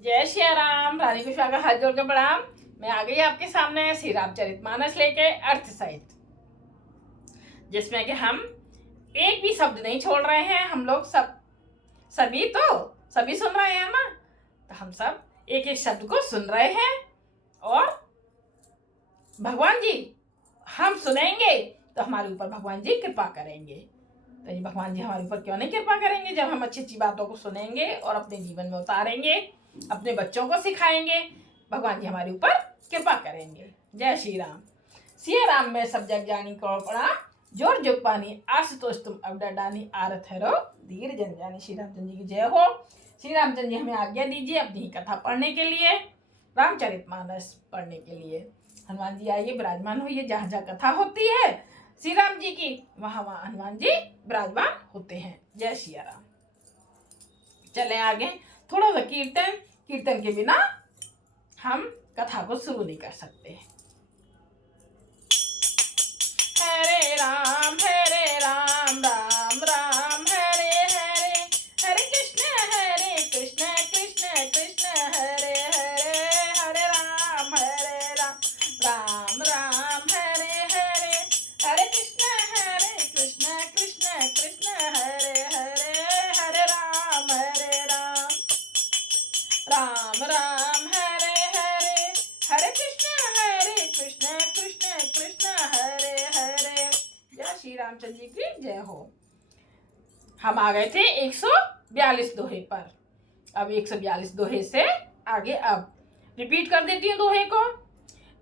जय श्री राम। रानी कुशवा का हाथ जोड़ के प्रणाम। मैं आ गई आपके सामने श्री रामचरितमानस लेके अर्थ सहित, जिसमें कि हम एक भी शब्द नहीं छोड़ रहे हैं। हम लोग सभी सुन रहे हैं ना, तो हम सब एक एक शब्द को सुन रहे हैं। और भगवान जी, हम सुनेंगे तो हमारे ऊपर भगवान जी कृपा करेंगे। तो ये भगवान जी हमारे ऊपर क्यों नहीं कृपा करेंगे, जब हम अच्छी अच्छी बातों को सुनेंगे और अपने जीवन में उतारेंगे, अपने बच्चों को सिखाएंगे। भगवान जी हमारे ऊपर कृपा करेंगे। जय श्री राम। सिया राम में सब जग जानी करो प्रणाम, जोर जोग पानी आशुतोष तुम अब डानी आरत है धीर जन जानी। श्री रामचंद्र जी की जय हो। श्री रामचंद्र जी हमें आज्ञा दीजिए अपनी ही कथा पढ़ने के लिए, रामचरितमानस पढ़ने के लिए। हनुमान जी आइए, विराजमान होइए। जहाँ जहाँ कथा होती है श्री राम जी की, वहां वहां हनुमान जी विराजमान होते हैं। जय श्री राम। चले आगे। थोड़ा सा कीर्तन के बिना हम कथा को शुरू नहीं कर सकते। हरे राम राम राम हरे हरे, हरे कृष्ण कृष्ण कृष्ण हरे हरे, हरे राम राम राम हरे हरे, हरे कृष्ण कृष्ण कृष्ण हरे हरे, हरे राम राम हरे हरे, हरे कृष्ण कृष्ण कृष्ण हरे हरे। जय श्री रामचंद्र जी की जय हो। हम आ गए थे 142 दोहे पर। अब 142 दोहे से आगे अब रिपीट कर देती हूँ दोहे को।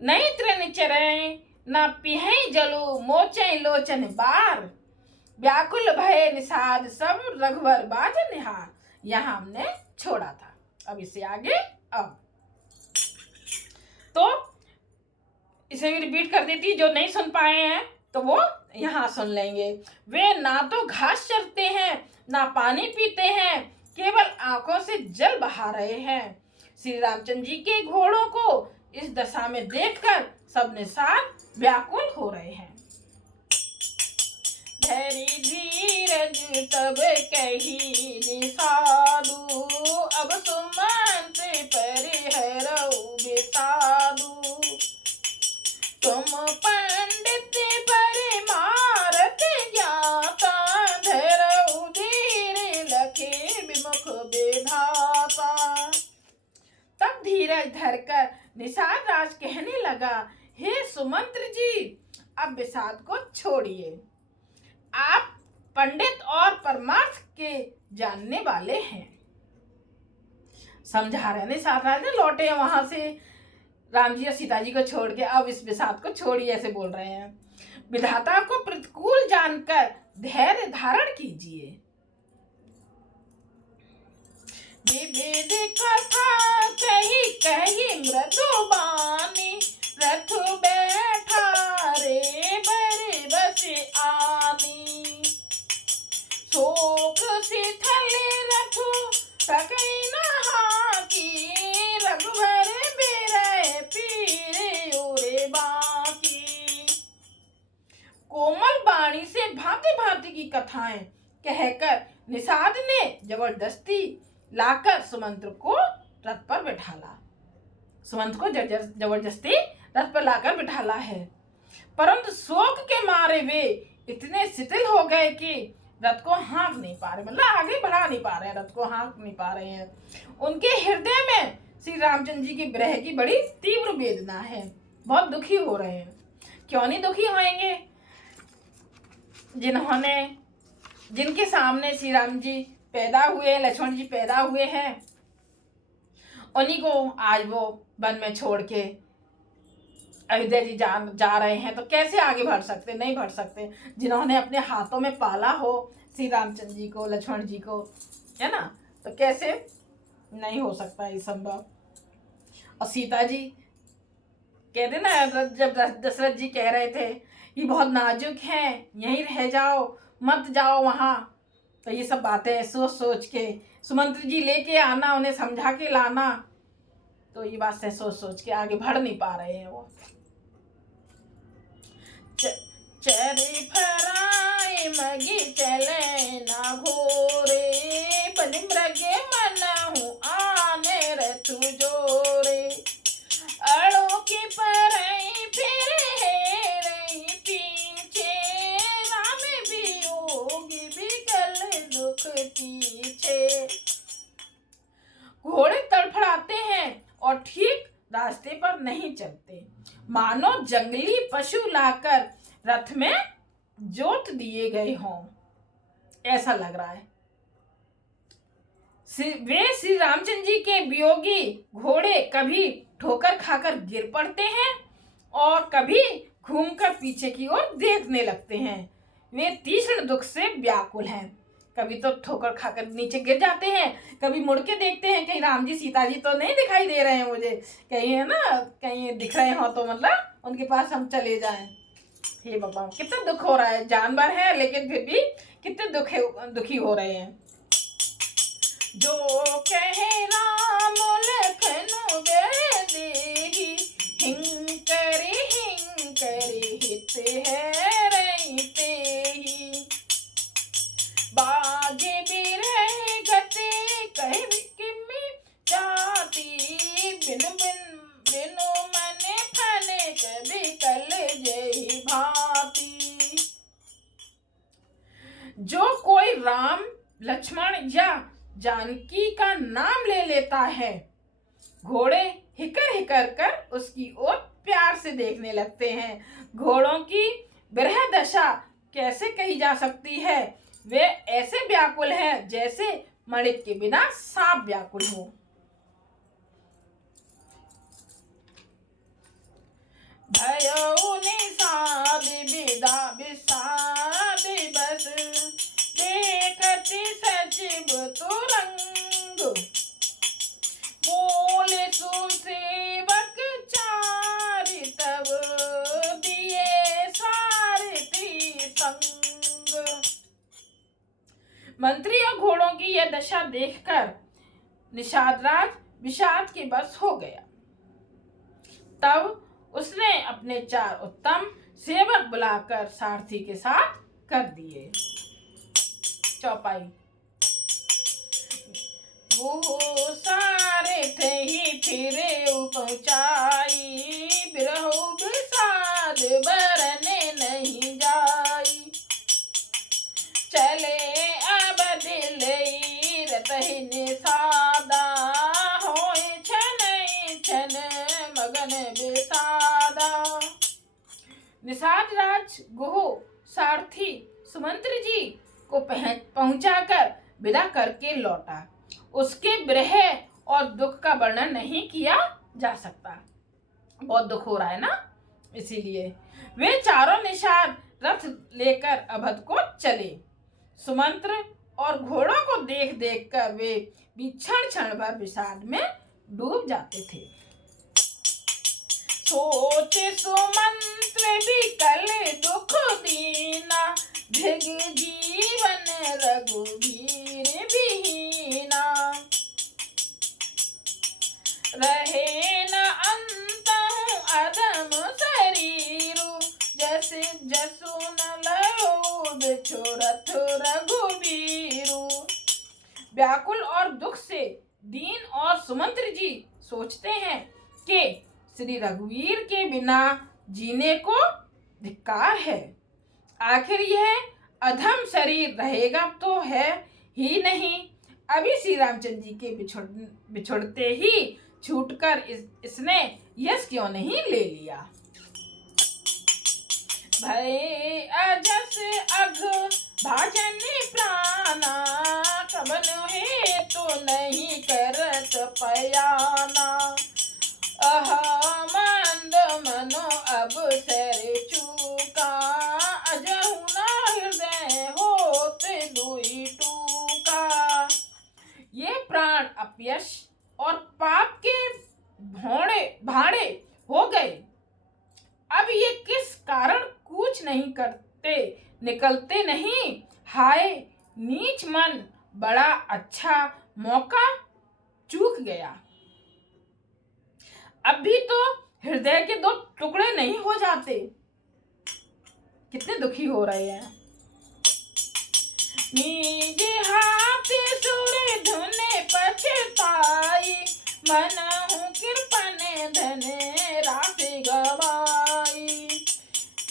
नहीं त्रिन चरे ना पिहै जलु मोचै लोचन बार, व्याकुल भय निषाद सब रघुवर बाज निहार। यहाँ हमने छोड़ा था। अब इससे आगे अब तो इसे भी रिपीट कर देती, जो नहीं सुन पाए हैं तो वो यहाँ सुन लेंगे। वे ना तो घास चरते हैं ना पानी पीते हैं, केवल आंखों से जल बहा रहे हैं। श्री रामचंद्र जी के घोड़ों को इस दशा में देखकर सबने साथ व्याकुल हो रहे हैं। धरी धीरज तब कही निसादु, अब सुमंत परिहरऊ बेसादु। तुम पंडित पर मारत ज्ञाता, धरऊ धीर लखे विमुख विधाता। तब धीरज धरकर निषाद राज कहने लगा, हे सुमंत्र जी, अब विषाद को छोड़िए। आप पंडित और परमार्थ के जानने वाले हैं। समझा रहे निषाद राज ने, लौटे वहां से राम जी और सीता जी को छोड़ के, अब इस विषाद को छोड़िए, ऐसे बोल रहे हैं। विधाता को प्रतिकूल जानकर धैर्य धारण कीजिए। विविध कथा कही कही मृदु बानी, रथ बैठा रे बड़े बस आनी। शोक शिथिल रथु सकई नहा की, रघुवर बिरह पीरे उरे बाकी। कोमल वाणी से भांति भांति की कथाएं कहकर निषाद ने जबरदस्ती लाकर सुमंत्र को रथ पर बिठाला। सुमंत्र को जबरदस्ती रथ पर लाकर बिठाला है, परंतु शोक के मारे वे इतने शिथिल हो गए कि रथ को हाँक नहीं पा रहे, मतलब आगे बढ़ा नहीं पा रहे हैं, रथ को हाँक नहीं पा रहे हैं। उनके हृदय में श्री रामचंद्र जी के विरह की बड़ी तीव्र वेदना है, बहुत दुखी हो रहे हैं। क्यों नहीं दुखी होंगे? जिनके सामने श्री राम जी पैदा हुए, लक्ष्मण जी पैदा हुए हैं, उन्हीं को आज वो वन में छोड़ के अयोध्या जी जा रहे हैं, तो कैसे आगे बढ़ सकते? नहीं बढ़ सकते। जिन्होंने अपने हाथों में पाला हो श्री रामचंद्र जी को, लक्ष्मण जी को, है ना, तो कैसे नहीं हो सकता ये संभव। और सीता जी कहते ना, जब दशरथ जी कह रहे थे ये बहुत नाजुक हैं, यहीं रह जाओ, मत जाओ वहां, तो ये सब बातें सोच सोच के सुमंत्र जी लेके आना, उन्हें समझा के लाना, तो ये बात से सोच सोच के आगे बढ़ नहीं पा रहे हैं वो। चरे फराए मगी चले ना घोरे, बन मृग मन हूँ आने रथ सुजोरे। अड़ो की परई फिर हेरई पीछे, राम वियोगी बिकल दुख पीछे। घोड़े तड़फड़ाते हैं और ठीक रास्ते पर नहीं चलते, मानो जंगली पशु लाकर रथ में जोत दिए गए हों, ऐसा लग रहा है। वे श्री रामचंद्र जी के वियोगी घोड़े कभी ठोकर खाकर गिर पड़ते हैं और कभी घूमकर पीछे की ओर देखने लगते हैं। वे तीक्ष्ण दुख से व्याकुल हैं। कभी तो ठोकर खाकर नीचे गिर जाते हैं, कभी मुड़ के देखते हैं कहीं राम जी सीता जी तो नहीं दिखाई दे रहे हैं मुझे, कहीं है ना, कहीं दिख रहे हो तो मतलब उनके पास हम चले जाएं। हे बाबा, कितना दुख हो रहा है। जानवर है लेकिन फिर भी कितने दुखी हो रहे हैं। जो कहे राम लखन देही, हिंकरी हित है रहीते ही। बाजे बिरह गते कह किमि जाती, बिनु मन फने कभी कल जय भांति। जो कोई राम लक्ष्मण या जानकी का नाम ले लेता है, घोड़े हिकर हिकर कर उसकी ओर प्यार से देखने लगते हैं। घोड़ों की विरह दशा कैसे कही जा सकती है। वे ऐसे व्याकुल हैं जैसे मणिक के बिना सांप व्याकुल हो। भयो निषाद विदा विषाद बस, देखती सचिव तुरंग। बोले सुसेवक चारि तब, दिए सारथी संग। मंत्री और घोड़ों की यह दशा देखकर निषादराज विषाद के बस हो गया। तब उसने अपने 4 उत्तम सेवक बुलाकर सारथी के साथ कर दिए। चौपाई। वो सारे थे ही फिरे पहुंचाई, बिरहु विषाद बरने नहीं जाई। चले अब दिलई रतहि निषादा, होए छन मगन विषादा। निषाद राज गुह सारथी सुमंत्र जी को पहुंचाकर विदा करके लौटा। उसके विरह और दुख का वर्णन नहीं किया जा सकता। बहुत दुख हो रहा है ना, इसीलिए वे चारों निषाद रथ लेकर अवध को चले। सुमंत्र और घोड़ों को देख देख कर वे भी क्षण भर विषाद में डूब जाते थे। सोचे सुमंत्र विकल दुख दीना, धिग जीवन रघुवीर विहीना। रहे न अंतहु अधम शरीरु, जैसे जसु न लयो बिछुरथ रघुवीरु। व्याकुल और दुख से दीन और सुमंत्र जी सोचते हैं कि श्री रघुवीर के बिना जीने को धिक्कार है। आखिर यह अधम शरीर रहेगा तो है ही नहीं, अभी श्री रामचंद्र जी के बिछुड़ते ही छूटकर इसने यश क्यों नहीं ले लिया। भय अजस अघ भाजन प्राणा, कबन हे तो नहीं करत पयाना। मंद मनो अब सर चूका, अजहु न हृदय होत दुई टूका। ये प्राण अपयश और पाप के भाड़े हो गए। अब ये किस कारण कूच नहीं करते, निकलते नहीं। हाय नीच मन, बड़ा अच्छा मौका चूक गया। अब भी तो हृदय के 2 टुकड़े नहीं हो जाते। कितने दुखी हो रहे हैं। निज हाथ सुर धुन पछताई, मनहु कृपन धन राशि गवाई।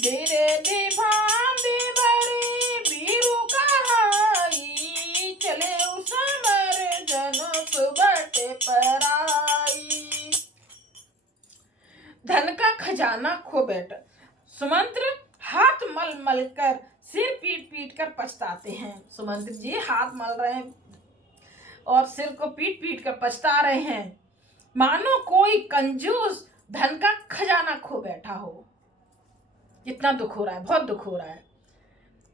बिरधि भांति भरी बीरु कहाई, चले समर जन सुबट पराई। धन का खजाना खो बैठा। सुमंत्र हाथ मल मल कर सिर पीट पीट कर पछताते हैं। सुमंत्र जी हाथ मल रहे हैं और सिर को पीट पीट कर पछता रहे हैं, मानो कोई कंजूस धन का खजाना खो बैठा हो। कितना दुख हो रहा है, बहुत दुख हो रहा है।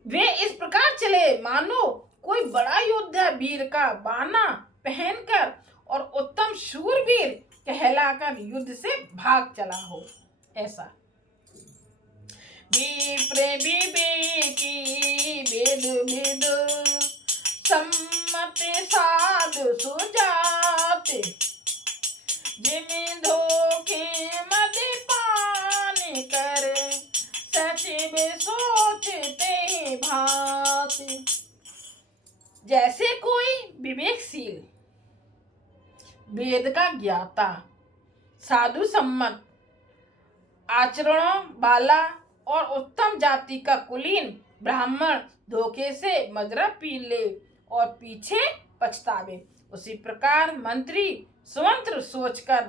वे इस प्रकार चले मानो कोई बड़ा योद्धा वीर का बाना पहनकर और उत्तम शूरवीर कहलाकर युद्ध से भाग चला हो, ऐसा। विप्र विवेकी वेद विद सम्मति साधु सुजात, जिमि धोखे मदिपान कर सचिव सोचते भांति। जैसे कोई विवेकशील वेद का ज्ञाता साधु सम्मत आचरणों वाला और उत्तम जाति का कुलीन ब्राह्मण धोखे से मदिरा पी ले और पीछे पछतावे, उसी प्रकार मंत्री सुमंत्र सोच कर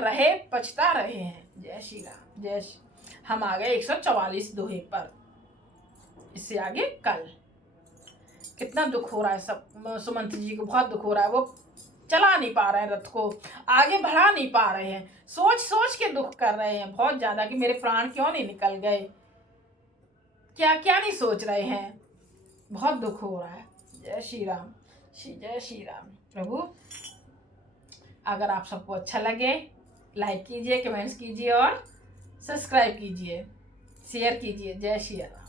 रहे पछता रहे हैं। जय श्री राम। जय श्री। हम आ गए 144 दोहे पर। इससे आगे कल। कितना दुख हो रहा है सब। सुमंत्र जी को बहुत दुख हो रहा है, वो चला नहीं पा रहे हैं रथ को, आगे बढ़ा नहीं पा रहे हैं, सोच सोच के दुख कर रहे हैं बहुत ज्यादा कि मेरे प्राण क्यों नहीं निकल गए, क्या क्या नहीं सोच रहे हैं, बहुत दुख हो रहा है। जय श्री राम। जय श्री राम। प्रभु अगर आप सबको अच्छा लगे लाइक कीजिए, कमेंट्स कीजिए और सब्सक्राइब कीजिए, शेयर कीजिए। जय श्री राम।